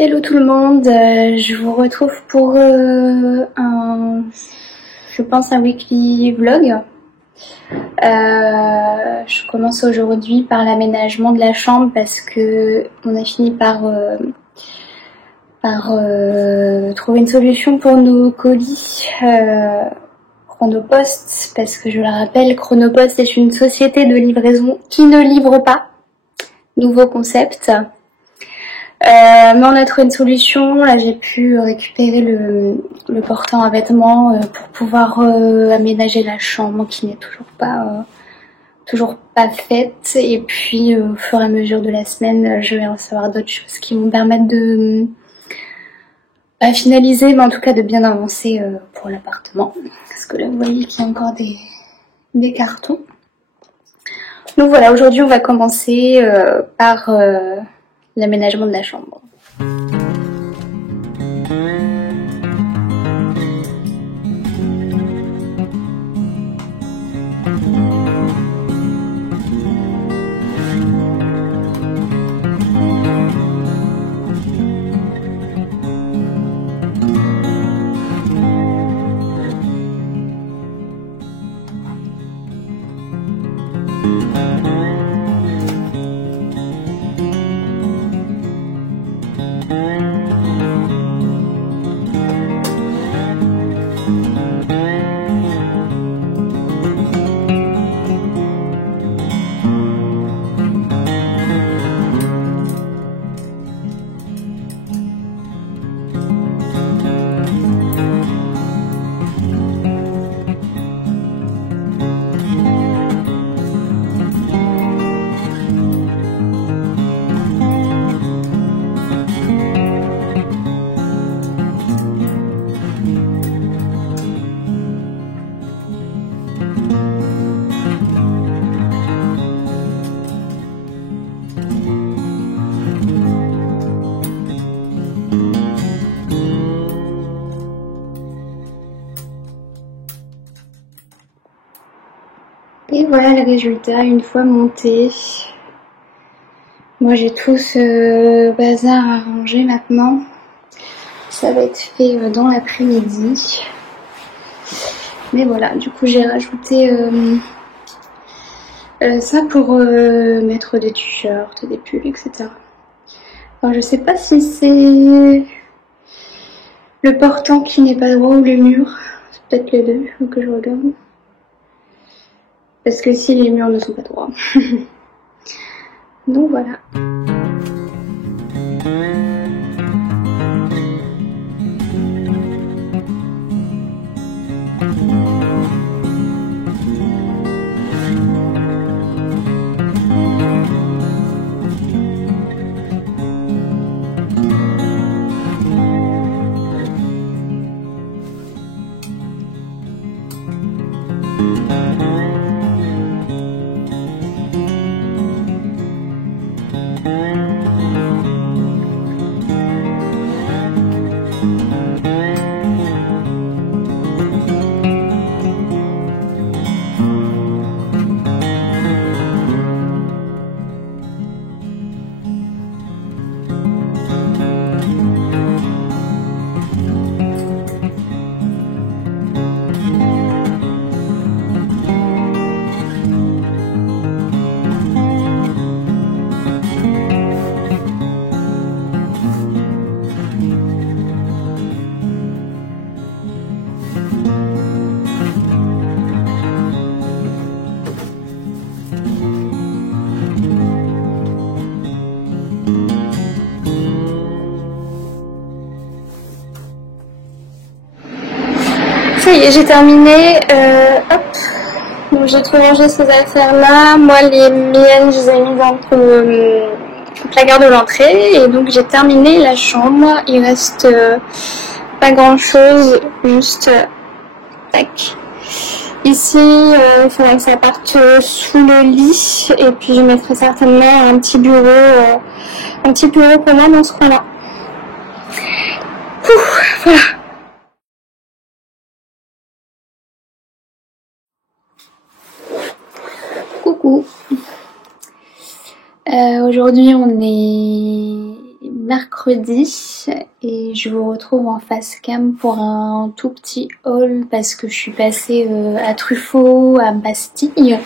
Hello tout le monde, je vous retrouve pour je pense un weekly vlog. Je commence aujourd'hui par l'aménagement de la chambre parce que on a fini par trouver une solution pour nos colis Chronopost, parce que je le rappelle, Chronopost est une société de livraison qui ne livre pas. Nouveau concept. Mais on a trouvé une solution. Là j'ai pu récupérer le portant à vêtements pour pouvoir aménager la chambre qui n'est toujours pas faite, et puis au fur et à mesure de la semaine je vais recevoir d'autres choses qui vont permettre de finaliser, mais en tout cas de bien avancer pour l'appartement, parce que là vous voyez qu'il y a encore des cartons. Donc voilà, aujourd'hui on va commencer par l'aménagement de la chambre. Et voilà le résultat une fois monté. Moi j'ai tout ce bazar à ranger maintenant. Ça va être fait dans l'après-midi. Mais voilà, du coup j'ai rajouté ça pour mettre des t-shirts, des pulls, etc. Alors je sais pas si c'est le portant qui n'est pas droit ou le mur. C'est peut-être les deux, faut que je regarde. Parce que si les murs ne sont pas droits. Donc voilà. Et j'ai terminé, hop, donc j'ai tout rangé ces affaires là, moi les miennes je les ai mises entre le placard de l'entrée et donc j'ai terminé la chambre, il reste pas grand chose, juste tac. Ici il faudrait que ça parte sous le lit et puis je mettrai certainement un petit bureau pour moi dans ce coin là. Voilà. Coucou. Aujourd'hui on est mercredi et je vous retrouve en face cam pour un tout petit haul parce que je suis passée à Truffaut, à Bastille.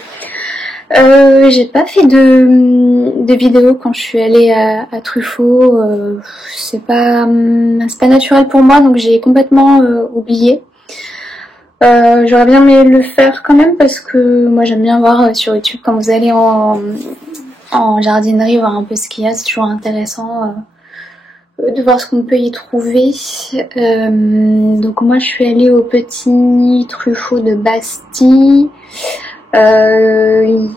J'ai pas fait de vidéo quand je suis allée à Truffaut, c'est pas naturel pour moi donc j'ai complètement oublié. J'aurais bien aimé le faire quand même parce que moi j'aime bien voir sur YouTube quand vous allez en jardinerie, voir un peu ce qu'il y a, c'est toujours intéressant de voir ce qu'on peut y trouver. Donc moi je suis allée au petit Truffaut de Bastille. Il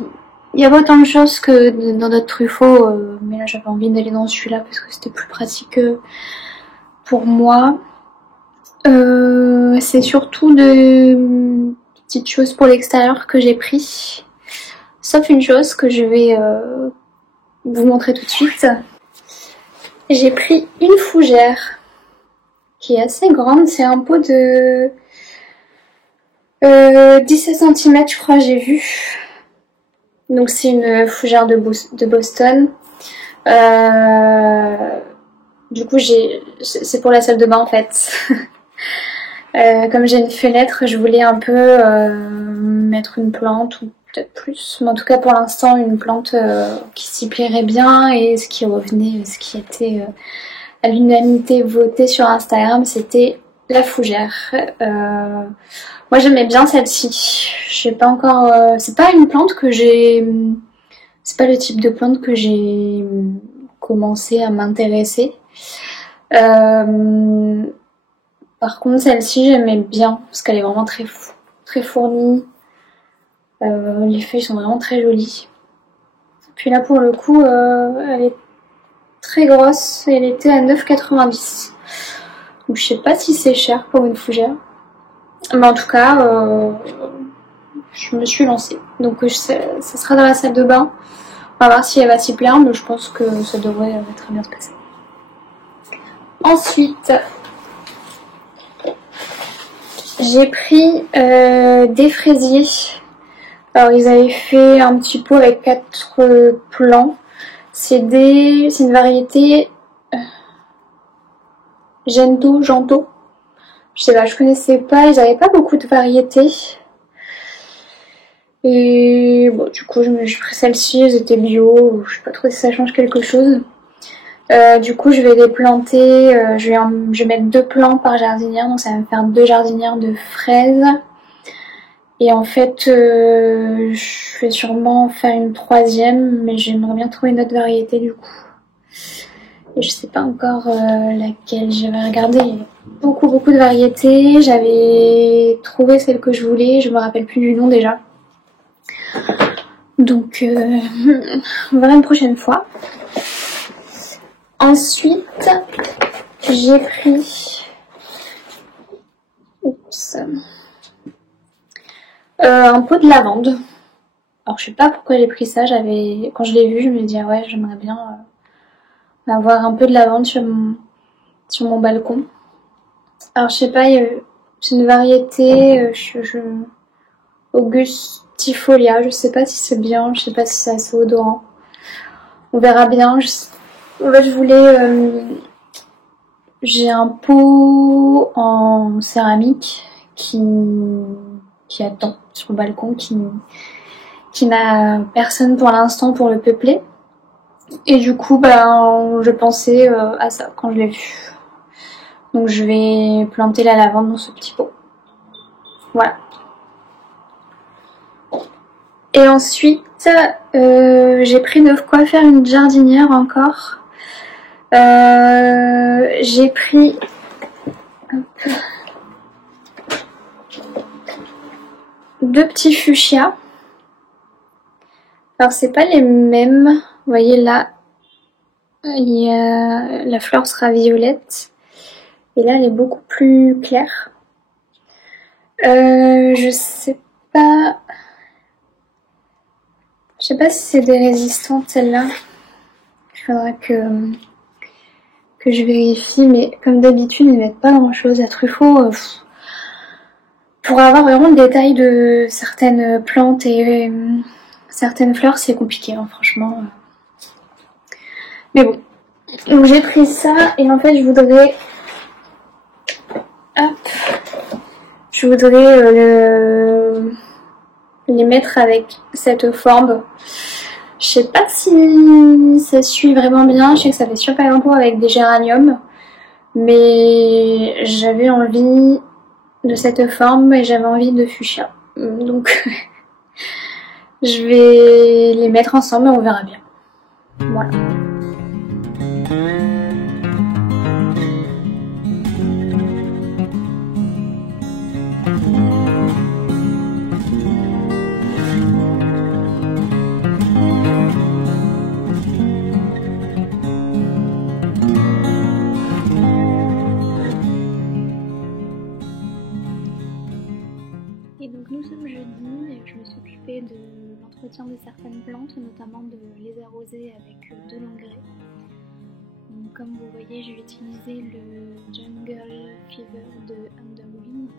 y avait autant de choses que dans d'autres Truffaut, mais là j'avais envie d'aller dans celui-là parce que c'était plus pratique pour moi. C'est surtout de petites choses pour l'extérieur que j'ai pris. Sauf une chose que je vais vous montrer tout de suite. J'ai pris une fougère qui est assez grande. C'est un pot de 17 cm je crois j'ai vu. Donc c'est une fougère de Boston. Du coup c'est pour la salle de bain en fait. Comme j'ai une fenêtre, je voulais un peu mettre une plante ou peut-être plus, mais en tout cas pour l'instant une plante qui s'y plairait bien et ce qui revenait, ce qui était à l'unanimité voté sur Instagram, c'était la fougère. Moi j'aimais bien celle-ci. Je sais pas encore, c'est pas une plante que j'ai, c'est pas le type de plante que j'ai commencé à m'intéresser. Par contre celle-ci j'aimais bien parce qu'elle est vraiment très fournie. Les feuilles sont vraiment très jolies. Puis là pour le coup elle est très grosse, elle était à 9,90 €. Donc je sais pas si c'est cher pour une fougère. Mais en tout cas je me suis lancée. Donc ça sera dans la salle de bain. On va voir si elle va s'y plaire, mais je pense que ça devrait très bien se passer. Ensuite j'ai pris des fraisiers. Alors ils avaient fait un petit pot avec 4 plants. C'est une variété Gento. Je sais pas, je connaissais pas, ils avaient pas beaucoup de variétés. Et bon, du coup j'ai pris celle-ci, elles étaient bio, je sais pas trop si ça change quelque chose. Du coup je vais les planter, je vais mettre 2 plants par jardinière, donc ça va me faire 2 jardinières de fraises. Et en fait je vais sûrement faire une 3e, mais j'aimerais bien trouver une autre variété du coup. Et je sais pas encore laquelle je vais regarder. Il y a beaucoup de variétés. J'avais trouvé celle que je voulais, je me rappelle plus du nom déjà. Donc on verra une prochaine fois. Ensuite j'ai pris un pot de lavande. Alors je sais pas pourquoi j'ai pris ça, quand je l'ai vu je me dis ah ouais j'aimerais bien avoir un peu de lavande sur mon balcon. Alors je sais pas, c'est une variété Augustifolia, je sais pas si c'est bien, je sais pas si c'est assez odorant. On verra bien. En fait je voulais j'ai un pot en céramique qui attend sur le balcon, qui n'a personne pour l'instant pour le peupler. Et du coup, je pensais à ça quand je l'ai vu. Donc je vais planter la lavande dans ce petit pot. Voilà. Et ensuite, j'ai pris de quoi faire une jardinière encore. J'ai pris deux petits fuchsias. Alors c'est pas les mêmes, vous voyez là, la fleur sera violette et là elle est beaucoup plus claire. Je sais pas si c'est des résistantes celles-là. Il faudra que je vérifie, mais comme d'habitude ils mettent pas grand chose. À Truffaut, pour avoir vraiment le détail de certaines plantes et certaines fleurs, c'est compliqué, hein, franchement. Mais bon, donc j'ai pris ça et en fait je voudrais, les mettre avec cette forme. Je sais pas si ça suit vraiment bien, je sais que ça fait super longtemps avec des géraniums, mais j'avais envie de cette forme et j'avais envie de fuchsia. Donc je vais les mettre ensemble et on verra bien. Voilà. Et donc nous sommes jeudi et je me suis occupée de l'entretien de certaines plantes, notamment de les arroser avec de l'engrais. Donc comme vous voyez, j'ai utilisé le Jungle Fever de Underwind.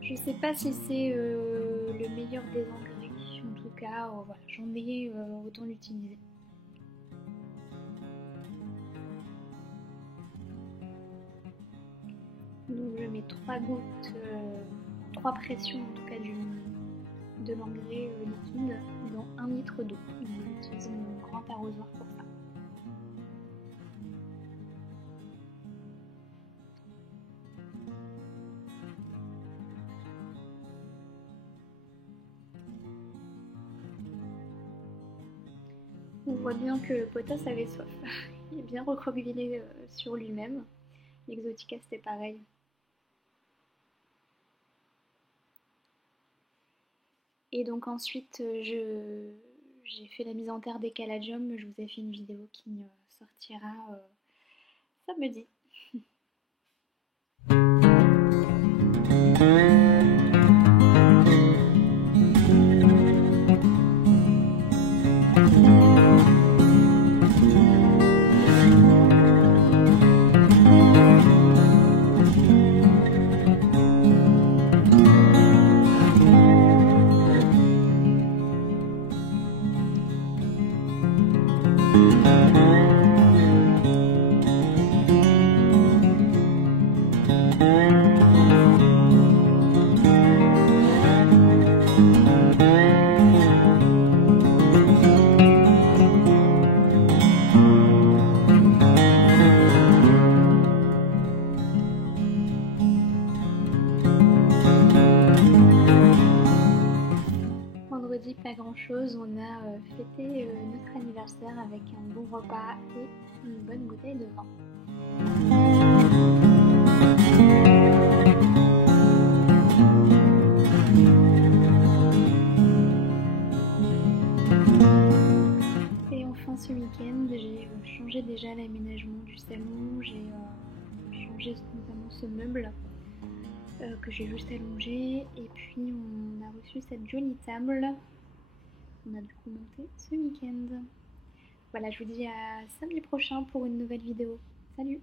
Je sais pas si c'est le meilleur des engrais, en tout cas voilà, j'en ai autant l'utiliser. Donc je mets 3 gouttes, 3 pressions en tout cas de l'engrais liquide dans 1 litre d'eau. J'utilise mon grand arrosoir pour ça. On voit bien que le potasse avait soif. Il est bien recroquevillé sur lui-même. L'Exotica c'était pareil. Et donc ensuite j'ai fait la mise en terre des caladiums. Je vous ai fait une vidéo qui sortira samedi. Vendredi, pas grand chose, on a fêté notre anniversaire avec un bon repas et une bonne bouteille de vin. Et enfin ce week-end, j'ai changé déjà l'aménagement du salon, j'ai changé notamment ce meuble que j'ai juste allongé, et puis on a reçu cette jolie table. On a du coup monté ce week-end. Voilà, je vous dis à samedi prochain pour une nouvelle vidéo. Salut!